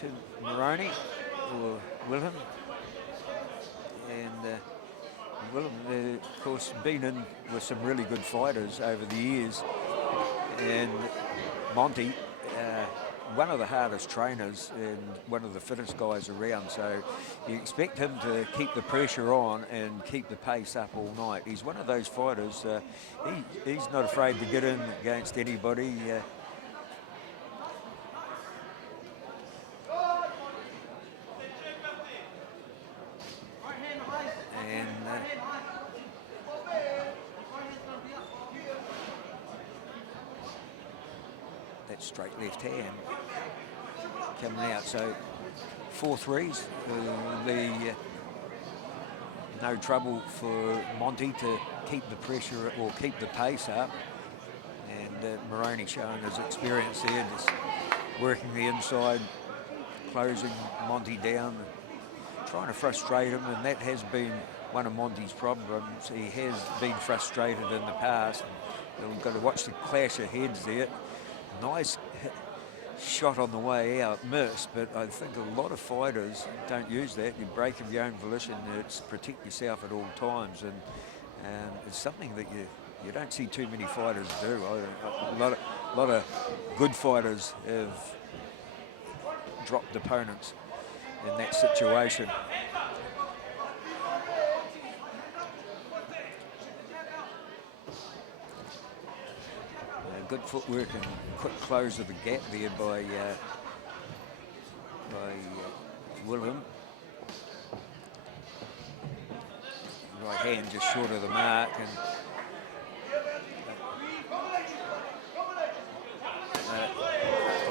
to Moroni or Wilhem. And Wilhem, of course, been in with some really good fighters over the years. And Monty, one of the hardest trainers and one of the fittest guys around, so you expect him to keep the pressure on and keep the pace up all night. He's one of those fighters, he's not afraid to get in against anybody. That straight left hand coming out, so 4 threes. No trouble for Monty to keep the pressure or keep the pace up, and Moroni showing his experience there, just working the inside, closing Monty down, trying to frustrate him, and that has been one of Monty's problems. He has been frustrated in the past. We've got to watch the clash of heads there. Nice shot on the way out, missed, but I think a lot of fighters don't use that. You break of your own volition, it's protect yourself at all times, and it's something that you don't see too many fighters do. A lot of good fighters have dropped opponents in that situation. Good footwork and quick close of the gap there by Wilhem. Right hand just short of the mark, and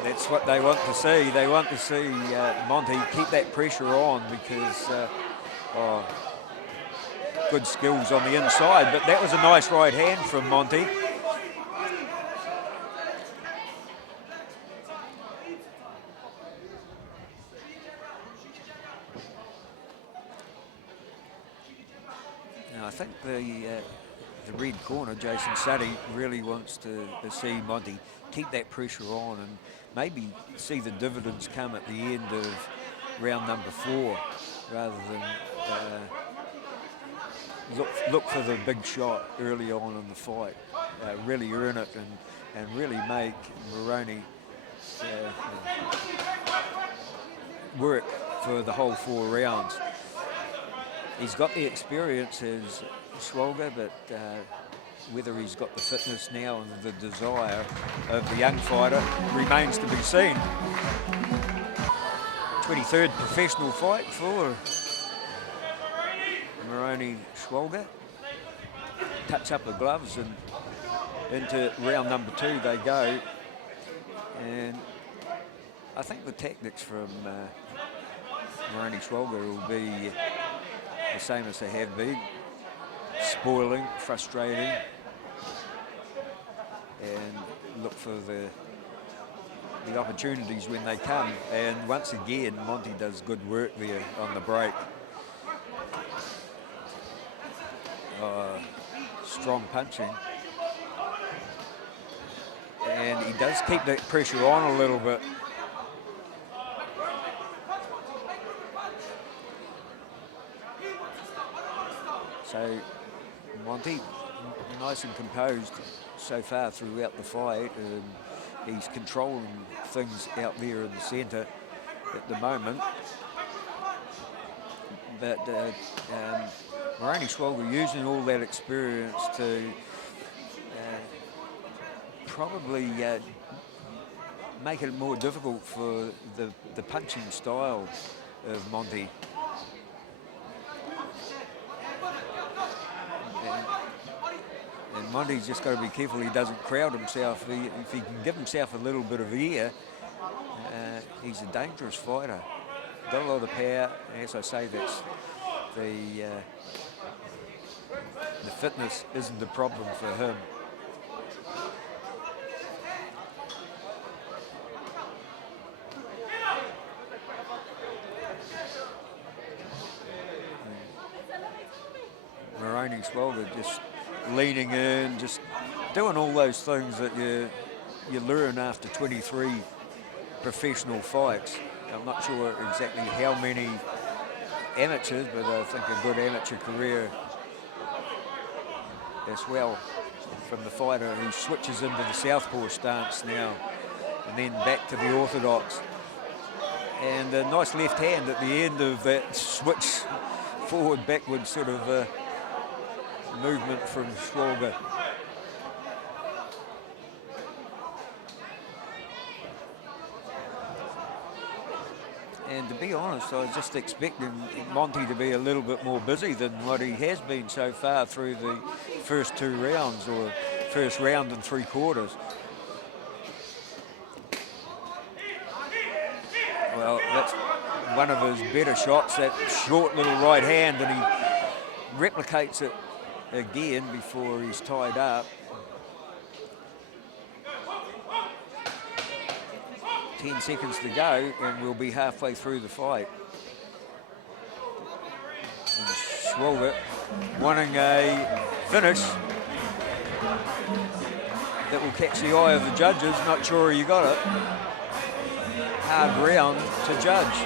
that's what they want to see. They want to see Monty keep that pressure on, because good skills on the inside, but that was a nice right hand from Monty. I think the red corner, Jason Suddy, really wants to see Monty keep that pressure on and maybe see the dividends come at the end of round number 4, rather than look for the big shot early on in the fight. Really earn it and really make Moroni work for the whole 4 rounds. He's got the experience as Schwalger, but whether he's got the fitness now and the desire of the young fighter remains to be seen. 23rd professional fight for Moroni Schwalger. Touch up the gloves and into round number 2 they go. And I think the tactics from Moroni Schwalger will be the same as they have been: spoiling, frustrating, and look for the opportunities when they come. And once again, Monty does good work there on the break. Strong punching, and he does keep that pressure on a little bit. So Monty, nice and composed so far throughout the fight. He's controlling things out there in the centre at the moment. But Moroni Schwalger using all that experience to probably make it more difficult for the punching style of Monty. And Monty's just got to be careful he doesn't crowd himself. If he can give himself a little bit of air, he's a dangerous fighter. Got a lot of power. As I say, that's the fitness isn't the problem for him. Moroni Schwalger just leaning in, just doing all those things that you learn after 23 professional fights. I'm not sure exactly how many amateurs, but I think a good amateur career as well from the fighter who switches into the southpaw stance now and then back to the orthodox. And a nice left hand at the end of that switch forward, backward sort of movement from Schwalger. And to be honest, I was just expecting Monty to be a little bit more busy than what he has been so far through the first 2 rounds, or first round and 3/4. Well, that's one of his better shots, that short little right hand, and he replicates it again before he's tied up. 10 seconds to go and we'll be halfway through the fight. And Schwalger wanting a finish that will catch the eye of the judges. Not sure you got it. Hard round to judge.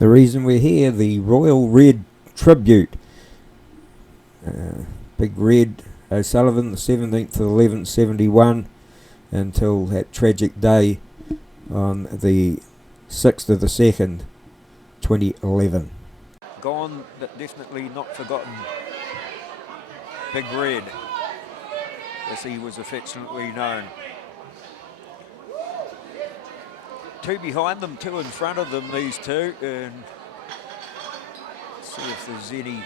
The reason we're here, the Royal Red Tribute. Big Red O'Sullivan, the 17th of 11th, 71, until that tragic day on the 6th of the 2nd, 2011. Gone, but definitely not forgotten. Big Red, as he was affectionately known. 2 behind them, 2 in front of them, these two, and see if there's any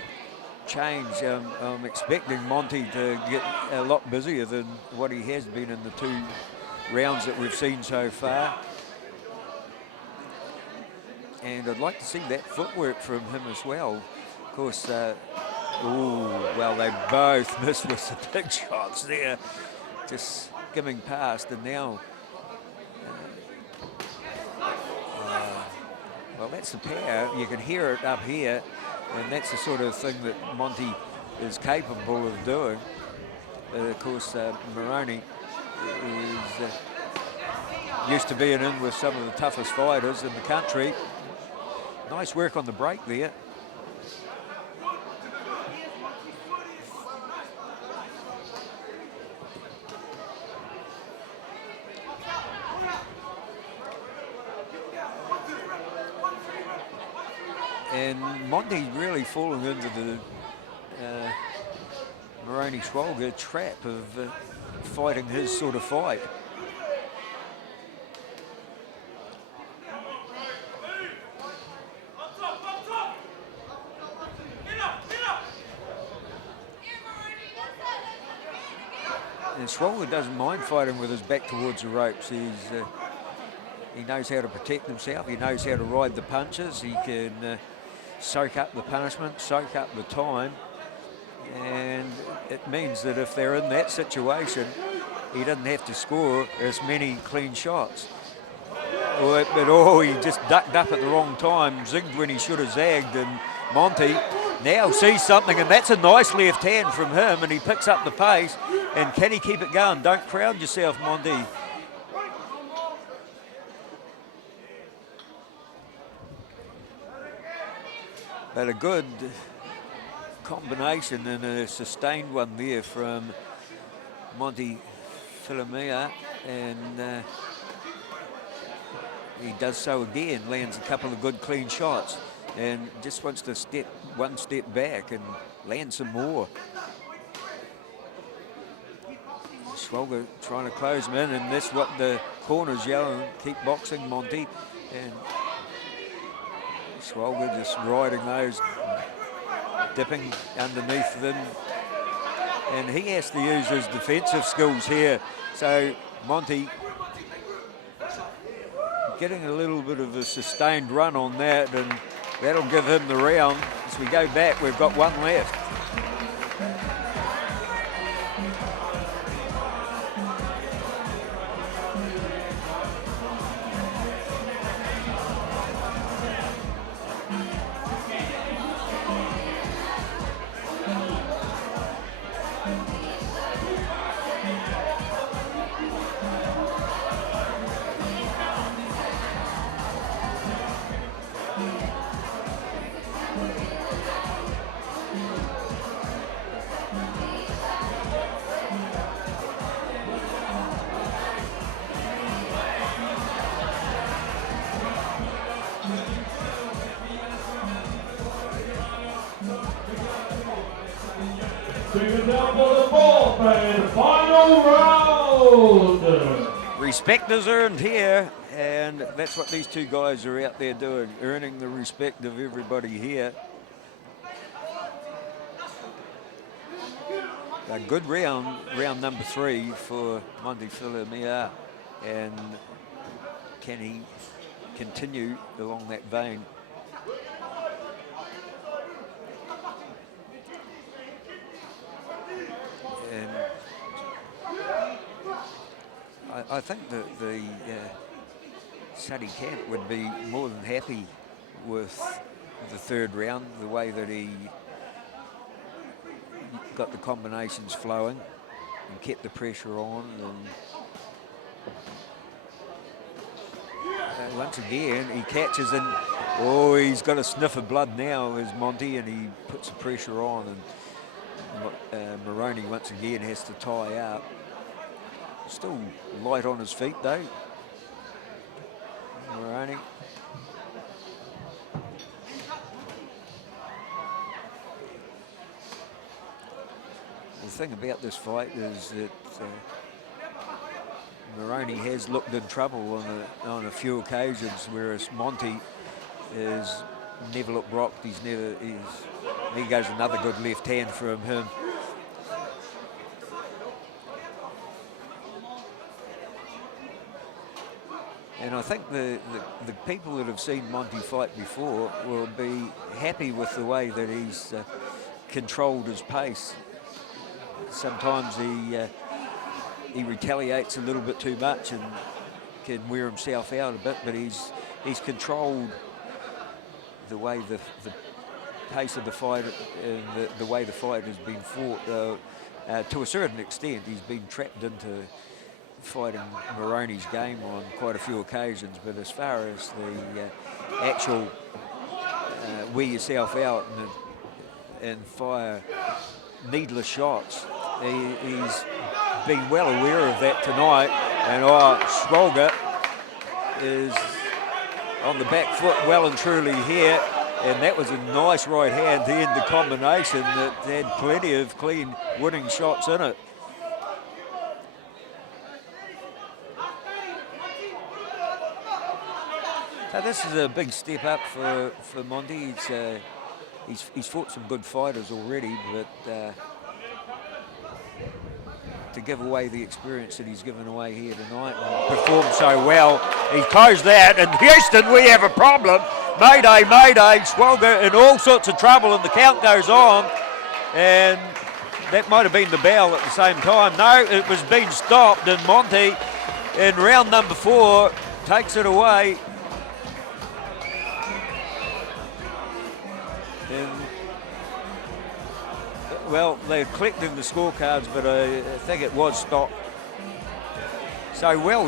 change. I'm expecting Monty to get a lot busier than what he has been in the 2 rounds that we've seen so far. And I'd like to see that footwork from him as well. Of course, well, they both missed with the big shots there, just skimming past, and now well, that's the power. You can hear it up here, and that's the sort of thing that Monty is capable of doing. Of course, Moroni is used to being in with some of the toughest fighters in the country. Nice work on the break there. And Monty really falling into the Moroni Schwalger trap of fighting his sort of fight. And Schwalger doesn't mind fighting with his back towards the ropes. He knows how to protect himself. He knows how to ride the punches. He can soak up the punishment, soak up the time, and it means that if they're in that situation, he doesn't have to score as many clean shots. But he just ducked up at the wrong time, zigged when he should have zagged, and Monty now sees something, and that's a nice left hand from him, and he picks up the pace, and can he keep it going? Don't crowd yourself, Monty. But a good combination and a sustained one there from Monty Filimaea, and he does so again, lands a couple of good clean shots, and just wants to step one step back and land some more. Schwalger trying to close him in, and that's what the corner's yelling, keep boxing, Monty. And Schwalger just riding those, dipping underneath them. And he has to use his defensive skills here. So Monty getting a little bit of a sustained run on that, and that'll give him the round. As we go back, we've got one left. Taken down for the fourth and final round. Respect is earned here, and that's what these two guys are out there doing, earning the respect of everybody here. A good round number 3 for Monty Filimaea, and can he continue along that vein? And I think that the Suddy Camp would be more than happy with the third round, the way that he got the combinations flowing and kept the pressure on. And once again, he catches and, oh, he's got a sniff of blood now, is Monty, and he puts the pressure on. And Moroni once again has to tie up. Still light on his feet though, Moroni. The thing about this fight is that Moroni has looked in trouble on a few occasions, whereas Monty has never looked rocked. Here goes another good left hand from him. And I think the people that have seen Monty fight before will be happy with the way that he's controlled his pace. Sometimes he retaliates a little bit too much and can wear himself out a bit, but he's controlled the way the pace of the fight and the way the fight has been fought to a certain extent. He's been trapped into fighting Moroni's game on quite a few occasions, but as far as the actual wear yourself out and fire needless shots, he's been well aware of that tonight. And Schwalger is on the back foot well and truly here, and that was a nice right hand to end the combination that had plenty of clean winning shots in it. So this is a big step up for Monty. He's fought some good fighters already, but to give away the experience that he's given away here tonight and performed so well, he closed that. And Houston, we have a problem. Mayday, mayday. Schwalger in all sorts of trouble, and the count goes on. And that might have been the bell at the same time. No, it was being stopped, and Monty in round number 4 takes it away. Well, they're collecting the scorecards, but I think it was stopped. So well